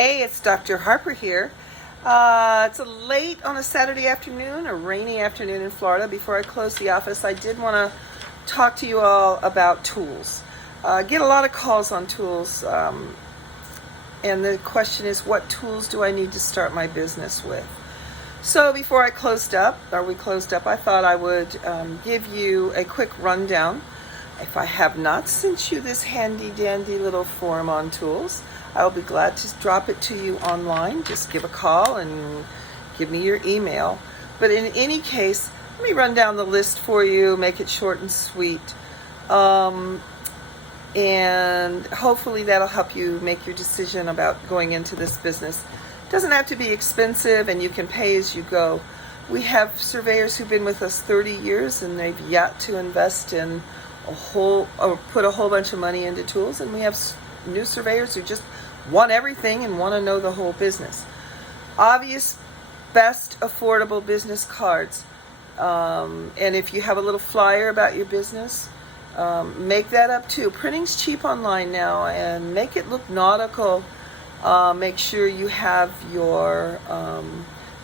Hey, it's Dr. Harper here. It's a late on a Saturday afternoon, a rainy afternoon in Florida. Before I close the office, I did want to talk to you all about tools. I get a lot of calls on tools, and the question is, what tools do I need to start my business with? So before we closed up, I thought I would give you a quick rundown. If I have not sent you this handy dandy little form on tools, I'll be glad to drop it to you online. Just give a call and give me your email. But in any case, let me run down the list for you, make it short and sweet. And hopefully that'll help you make your decision about going into this business. It doesn't have to be expensive, and you can pay as you go. We have surveyors who've been with us 30 years and they've yet to invest in put a whole bunch of money into tools, and we have new surveyors who just want everything and want to know the whole business. Obvious, best affordable business cards, and if you have a little flyer about your business, make that up too. Printing's cheap online now, and make it look nautical. Make sure you have your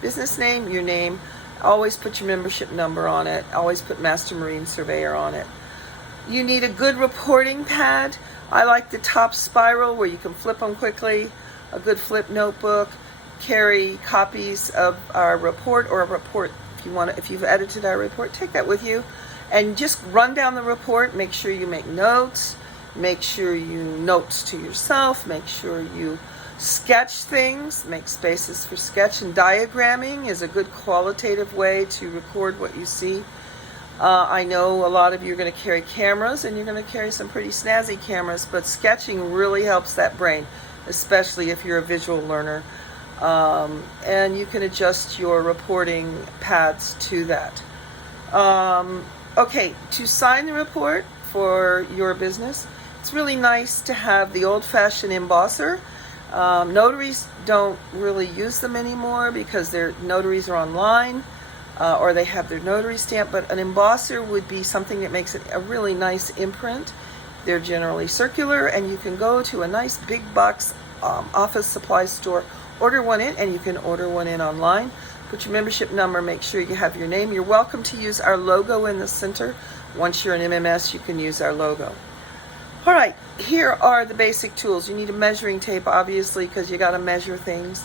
business name, your name. Always put your membership number on it. Always put Master Marine Surveyor on it. You need a good reporting pad. I like the top spiral where you can flip them quickly. A good flip notebook. Carry copies of our report, or a report if you've edited our report, take that with you and just run down the report. Make sure you make notes. Make sure you notes to yourself. Make sure you sketch things. Make spaces for sketch, and diagramming is a good qualitative way to record what you see. I know a lot of you are going to carry cameras, and you're going to carry some pretty snazzy cameras, but sketching really helps that brain, especially if you're a visual learner. And you can adjust your reporting pads to that. Okay, to sign the report for your business, it's really nice to have the old-fashioned embosser. Notaries don't really use them anymore because their notaries are online. Or they have their notary stamp, but an embosser would be something that makes it a really nice imprint. They're generally circular, and you can go to a nice big box office supply store, order one in, and you can order one in online. Put your membership number, make sure you have your name. You're welcome to use our logo in the center. Once you're an MMS, you can use our logo. All right, here are the basic tools. You need a measuring tape, obviously, because you got to measure things.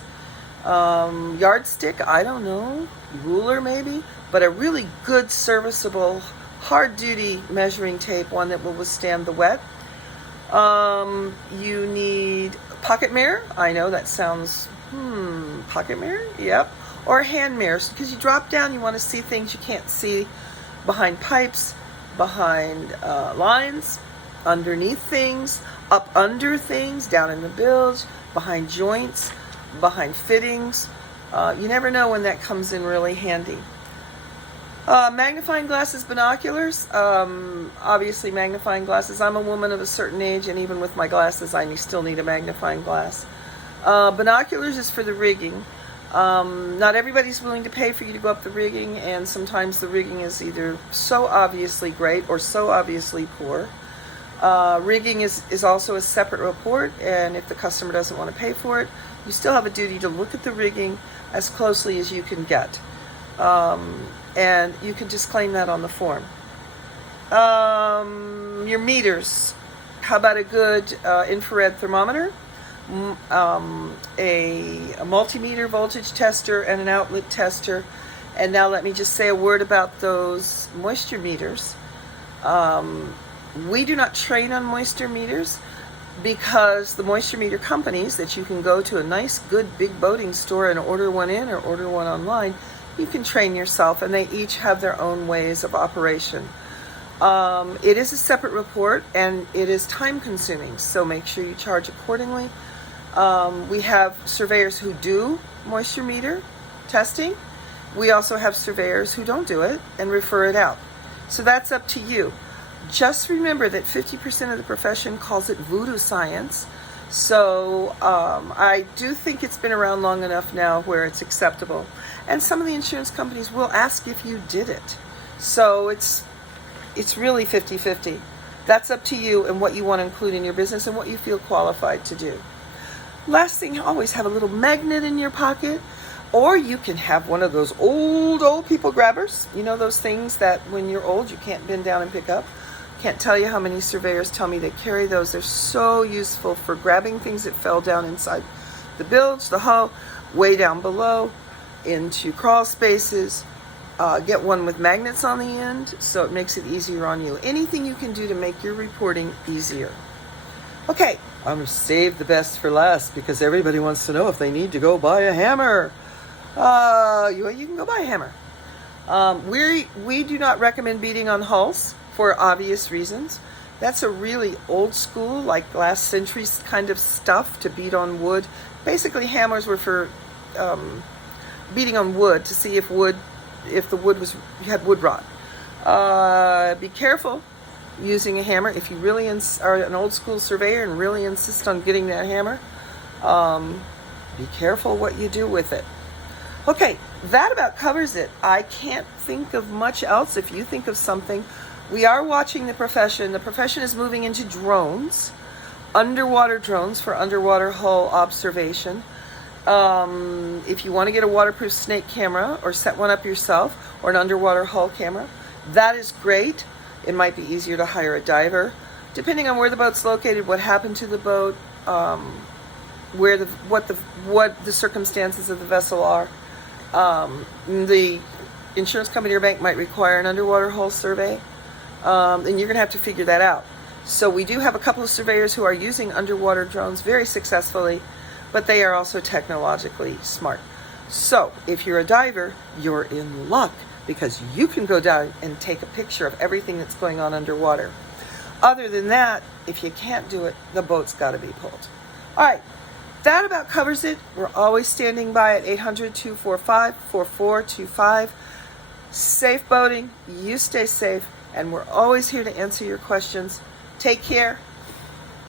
Yardstick, I don't know, ruler maybe, but a really good serviceable hard duty measuring tape, one that will withstand the wet. You need a pocket mirror. I know that sounds pocket mirror, yep, or a hand mirror, because you drop down, you want to see things you can't see behind pipes, behind lines, underneath things, up under things, down in the bilge, behind joints, behind fittings. You never know when that comes in really handy. Magnifying glasses, binoculars. Obviously magnifying glasses. I'm a woman of a certain age, and even with my glasses I still need a magnifying glass. Binoculars is for the rigging. Not everybody's willing to pay for you to go up the rigging, and sometimes the rigging is either so obviously great or so obviously poor. Rigging is also a separate report, and if the customer doesn't want to pay for it, you still have a duty to look at the rigging as closely as you can get. And you can just claim that on the form. Your meters. How about a good infrared thermometer, a multimeter voltage tester, and an outlet tester. And now let me just say a word about those moisture meters. We do not train on moisture meters, because the moisture meter companies that you can go to a nice, good, big boating store and order one in, or order one online, you can train yourself, and they each have their own ways of operation. It is a separate report, and it is time consuming, so make sure you charge accordingly. We have surveyors who do moisture meter testing. We also have surveyors who don't do it and refer it out. So that's up to you. Just remember that 50% of the profession calls it Voodoo Science. So I do think it's been around long enough now where it's acceptable. And some of the insurance companies will ask if you did it. So it's really 50-50. That's up to you and what you want to include in your business and what you feel qualified to do. Last thing, always have a little magnet in your pocket, or you can have one of those old people grabbers. You know those things that when you're old you can't bend down and pick up? Can't tell you how many surveyors tell me they carry those. They're so useful for grabbing things that fell down inside the bilge, the hull, way down below, into crawl spaces. Get one with magnets on the end so it makes it easier on you. Anything you can do to make your reporting easier. Okay, I'm going to save the best for last because everybody wants to know if they need to go buy a hammer. You can go buy a hammer. We do not recommend beating on hulls for obvious reasons. That's a really old school, like last century kind of stuff to beat on wood. Basically, hammers were for beating on wood to see if the wood had wood rot. Be careful using a hammer if you really are an old school surveyor and really insist on getting that hammer. Be careful what you do with it. Okay, that about covers it. I can't think of much else. If you think of something, we are watching the profession. The profession is moving into drones, underwater drones for underwater hull observation. If you want to get a waterproof snake camera or set one up yourself, or an underwater hull camera, that is great. It might be easier to hire a diver, depending on where the boat's located, what happened to the boat, what the circumstances of the vessel are. The insurance company or bank might require an underwater hull survey, and you're going to have to figure that out. So we do have a couple of surveyors who are using underwater drones very successfully, but they are also technologically smart. So if you're a diver, you're in luck because you can go down and take a picture of everything that's going on underwater. Other than that, if you can't do it, the boat's got to be pulled. All right, that about covers it. We're always standing by at 800-245-4425. Safe boating, you stay safe, and we're always here to answer your questions. Take care.